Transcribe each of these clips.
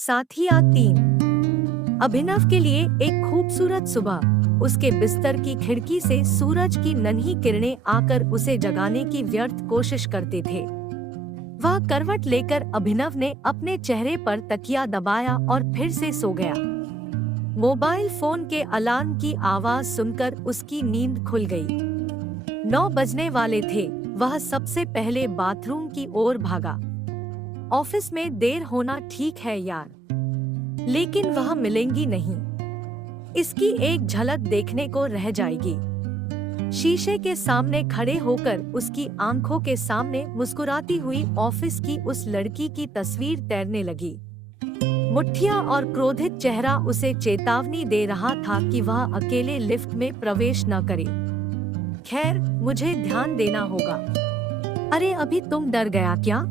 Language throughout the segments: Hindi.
साथिया 3। अभिनव के लिए एक खूबसूरत सुबह। उसके बिस्तर की खिड़की से सूरज की नन्ही किरणें आकर उसे जगाने की व्यर्थ कोशिश करते थे। वह करवट लेकर अभिनव ने अपने चेहरे पर तकिया दबाया और फिर से सो गया। मोबाइल फोन के अलार्म की आवाज सुनकर उसकी नींद खुल गई। 9 बजने वाले थे। वह सबसे पहले बाथरूम की ओर भागा। ऑफिस में देर होना ठीक है यार, लेकिन वह मिलेंगी नहीं। इसकी एक झलक देखने को रह जाएगी। शीशे के सामने खड़े होकर उसकी आंखों के सामने मुस्कुराती हुई ऑफिस की उस लड़की की तस्वीर तैरने लगी। मुठ्ठियां और क्रोधित चेहरा उसे चेतावनी दे रहा था कि वह अकेले लिफ्ट में प्रवेश न करे। खैर, मुझे ध्यान देना होगा। अरे अभी तुम डर गया क्या?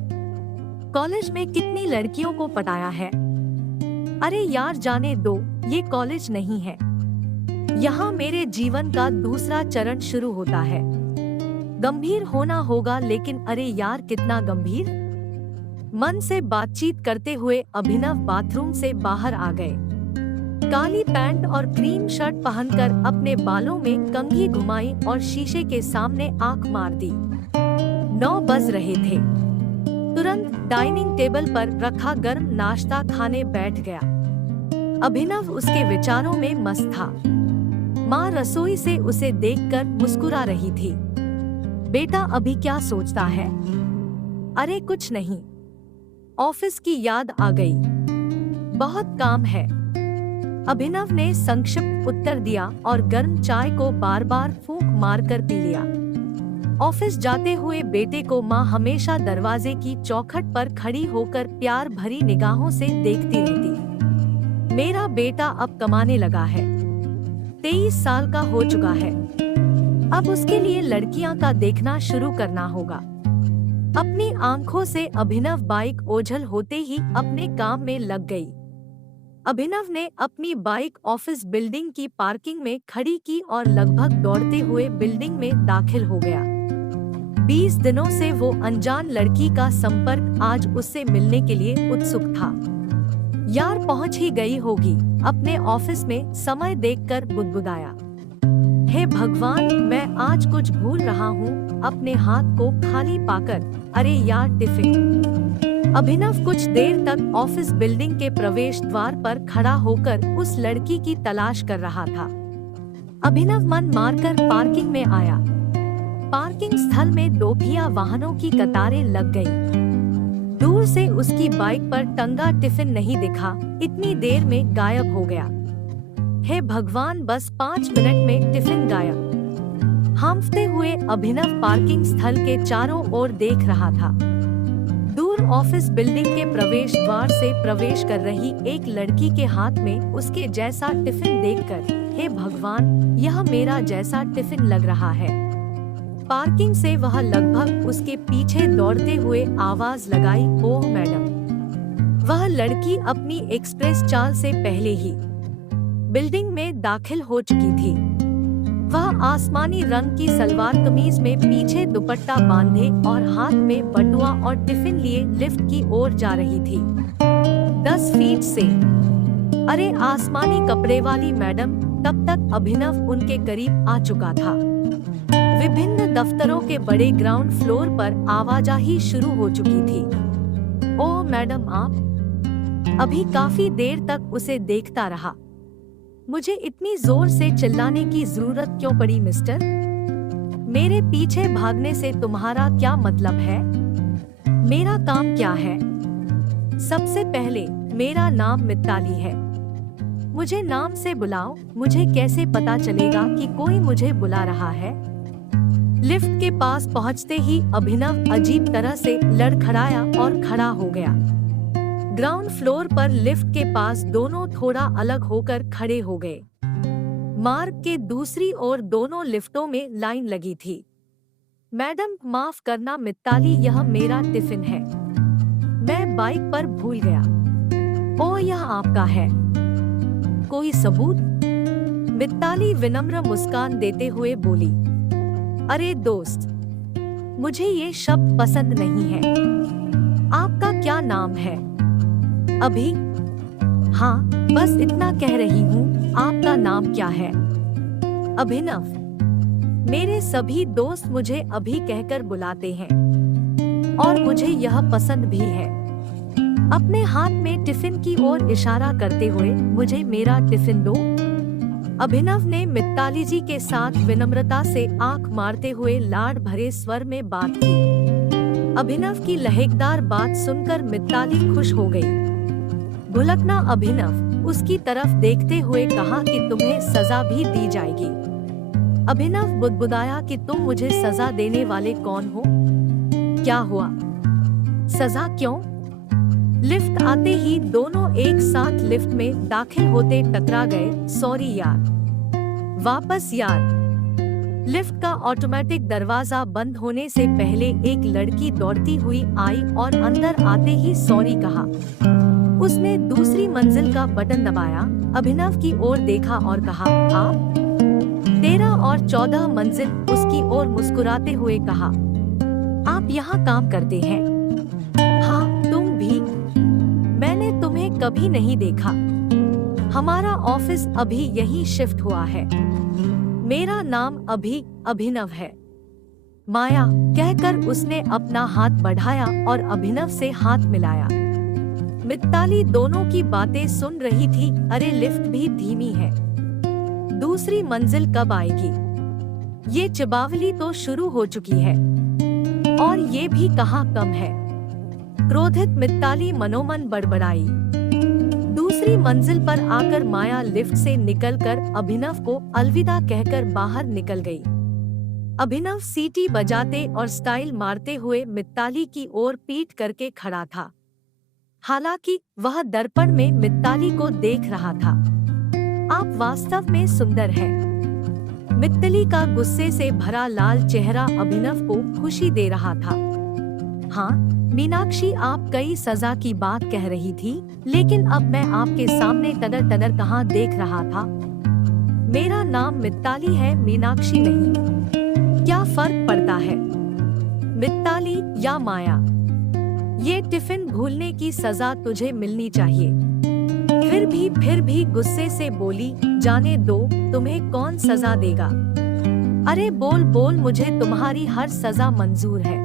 कॉलेज में कितनी लड़कियों को पटाया है? अरे यार जाने दो, ये कॉलेज नहीं है। यहाँ मेरे जीवन का दूसरा चरण शुरू होता है। गंभीर होना होगा, लेकिन अरे यार कितना गंभीर। मन से बातचीत करते हुए अभिनव बाथरूम से बाहर आ गए। काली पैंट और क्रीम शर्ट पहनकर अपने बालों में कंघी घुमाई और शीशे के सामने आंख मार दी। 9 बज रहे थे। तुरंत डाइनिंग टेबल पर रखा गर्म नाश्ता खाने बैठ गया। अभिनव उसके विचारों में मस्त था। माँ रसोई से उसे देखकर मुस्कुरा रही थी। बेटा अभी क्या सोचता है? अरे कुछ नहीं, ऑफिस की याद आ गई। बहुत काम है, अभिनव ने संक्षिप्त उत्तर दिया और गर्म चाय को बार बार फूंक मारकर पी लिया। ऑफिस जाते हुए बेटे को माँ हमेशा दरवाजे की चौखट पर खड़ी होकर प्यार भरी निगाहों से देखती रहती। मेरा बेटा अब कमाने लगा है, 23 साल का हो चुका है। अब उसके लिए लड़कियां का देखना शुरू करना होगा। अपनी आंखों से अभिनव बाइक ओझल होते ही अपने काम में लग गई। अभिनव ने अपनी बाइक ऑफिस बिल्डिंग की पार्किंग में खड़ी की और लगभग दौड़ते हुए बिल्डिंग में दाखिल हो गया। 20 दिनों से वो अनजान लड़की का संपर्क आज उससे मिलने के लिए उत्सुक था। यार पहुंच ही गई होगी। अपने ऑफिस में समय देखकर बुदबुदाया, हे भगवान, मैं आज कुछ भूल रहा हूँ। अपने हाथ को खाली पाकर, अरे यार टिफिन। अभिनव कुछ देर तक ऑफिस बिल्डिंग के प्रवेश द्वार पर खड़ा होकर उस लड़की की तलाश कर रहा था। अभिनव मन मारकर पार्किंग में आया। पार्किंग स्थल में दोपहिया वाहनों की कतारें लग गईं। दूर से उसकी बाइक पर टंगा टिफिन नहीं दिखा, इतनी देर में गायब हो गया। हे भगवान, बस 5 मिनट में टिफिन गायब। हांफते हुए अभिनव पार्किंग स्थल के चारों ओर देख रहा था। दूर ऑफिस बिल्डिंग के प्रवेश द्वार से प्रवेश कर रही एक लड़की के हाथ में उसके जैसा टिफिन देखकर, हे भगवान, यह मेरा जैसा टिफिन लग रहा है। पार्किंग से वह लगभग उसके पीछे दौड़ते हुए आवाज लगाई, ओह मैडम। वह लड़की अपनी एक्सप्रेस चाल से पहले ही बिल्डिंग में दाखिल हो चुकी थी। वह आसमानी रंग की सलवार कमीज में पीछे दुपट्टा बांधे और हाथ में बटुआ और टिफिन लिए लिफ्ट की ओर जा रही थी। 10 फीट से। अरे आसमानी कपड़े वाली मैडम। तब तक अभिनव उनके करीब आ चुका था। विभिन्न दफ्तरों के बड़े ग्राउंड फ्लोर पर आवाजाही शुरू हो चुकी थी। ओह मैडम, आप? अभी काफी देर तक उसे देखता रहा। मुझे इतनी जोर से चिल्लाने की जरूरत क्यों पड़ी मिस्टर? मेरे पीछे भागने से तुम्हारा क्या मतलब है? मेरा काम क्या है? सबसे पहले, मेरा नाम मिताली है। मुझे नाम से बुलाओ। मुझे कैसे पता चलेगा कि कोई मुझे बुला रहा है? लिफ्ट के पास पहुंचते ही अभिनव अजीब तरह से लड़खड़ाया और खड़ा हो गया। ग्राउंड फ्लोर पर लिफ्ट के पास दोनों थोड़ा अलग होकर खड़े हो गए। मार्ग के दूसरी ओर दोनों लिफ्टों में लाइन लगी थी। मैडम माफ करना मित्ताली, यह मेरा टिफिन है। मैं बाइक पर भूल गया। ओह यह आपका है। कोई सबूत? मित्ताली विनम्र मुस्कान देते हुए बोली, अरे दोस्त, मुझे ये शब्द पसंद नहीं है। आपका क्या नाम है? अभी? हाँ, बस इतना कह रही हूँ। आपका नाम क्या है? अभिनव। मेरे सभी दोस्त मुझे अभी कहकर बुलाते हैं और मुझे यह पसंद भी है। अपने हाथ में टिफिन की ओर इशारा करते हुए मुझे मेरा टिफिन दो। अभिनव ने मित्ताली जी के साथ विनम्रता से आंख मारते हुए लाड भरे स्वर में बात की। अभिनव की लहकदार बात सुनकर मित्ताली खुश हो गई। भुलकना अभिनव उसकी तरफ देखते हुए कहा कि तुम्हें सजा भी दी जाएगी। अभिनव बुदबुदाया कि तुम मुझे सजा देने वाले कौन हो? क्या हुआ? सजा क्यों? लिफ्ट आते ही दोनों एक साथ लिफ्ट में दाखिल होते टकरा गए। सॉरी यार। वापस यार। लिफ्ट का ऑटोमेटिक दरवाजा बंद होने से पहले एक लड़की दौड़ती हुई आई और अंदर आते ही सॉरी कहा। उसने दूसरी मंजिल का बटन दबाया, अभिनव की ओर देखा और कहा, आप? 13 और 14 मंजिल उसकी ओर मुस्कुराते हुए कहा, आप यहाँ काम करते हैं? हाँ, तुम भी? मैंने तुम्हें कभी नहीं देखा। हमारा ऑफिस अभी यही शिफ्ट हुआ है। मेरा नाम अभिनव है। माया कहकर उसने अपना हाथ बढ़ाया और अभिनव से हाथ मिलाया। मित्ताली दोनों की बातें सुन रही थी। अरे लिफ्ट भी धीमी है, दूसरी मंजिल कब आएगी? ये चिबावली तो शुरू हो चुकी है और ये भी कहाँ कम है। क्रोधित मित्ताली मनोमन बड़बड़ाई। दूसरी मंजिल पर आकर माया लिफ्ट से निकलकर अभिनव को अलविदा कहकर बाहर निकल गई। अभिनव सीटी बजाते और स्टाइल मारते हुए मित्ताली की ओर पीठ करके खड़ा था। हालांकि वह दर्पण में मित्ताली को देख रहा था। आप वास्तव में सुंदर हैं। मित्ताली का गुस्से से भरा लाल चेहरा अभिनव को खुशी दे रहा था। हाँ मीनाक्षी, आप कई सजा की बात कह रही थी, लेकिन अब मैं आपके सामने टडर टडर कहाँ देख रहा था। मेरा नाम मित्ताली है, मीनाक्षी नहीं। क्या फर्क पड़ता है, मित्ताली या माया? ये टिफिन भूलने की सजा तुझे मिलनी चाहिए। फिर भी गुस्से से बोली, जाने दो, तुम्हें कौन सजा देगा? अरे बोल बोल, मुझे तुम्हारी हर सजा मंजूर है।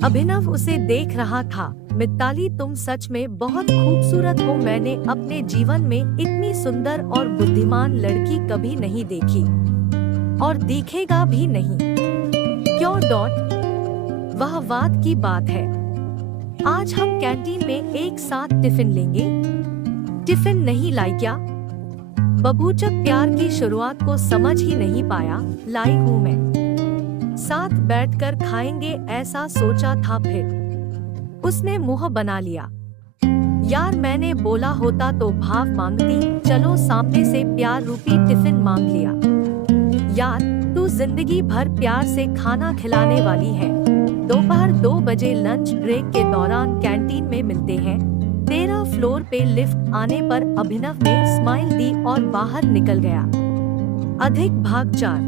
अभिनव उसे देख रहा था। मित्ताली, तुम सच में बहुत खूबसूरत हो। मैंने अपने जीवन में इतनी सुंदर और बुद्धिमान लड़की कभी नहीं देखी और दिखेगा भी नहीं। क्यों? वह बात की बात है। आज हम कैंटीन में एक साथ टिफिन लेंगे। टिफिन नहीं लाई क्या? बबूचक प्यार की शुरुआत को समझ ही नहीं पाया। लाई हूँ मैं, साथ बैठकर खाएंगे ऐसा सोचा था। फिर उसने मुंह बना लिया। यार मैंने बोला होता तो भाव मांगती। चलो सामने से प्यार रूपी टिफिन मांग लिया। यार तू जिंदगी भर प्यार से खाना खिलाने वाली है। दोपहर 2 बजे लंच ब्रेक के दौरान कैंटीन में मिलते हैं। 13 फ्लोर पे लिफ्ट आने पर अभिनव ने स्माइल दी और बाहर निकल गया। अधिक भाग 4।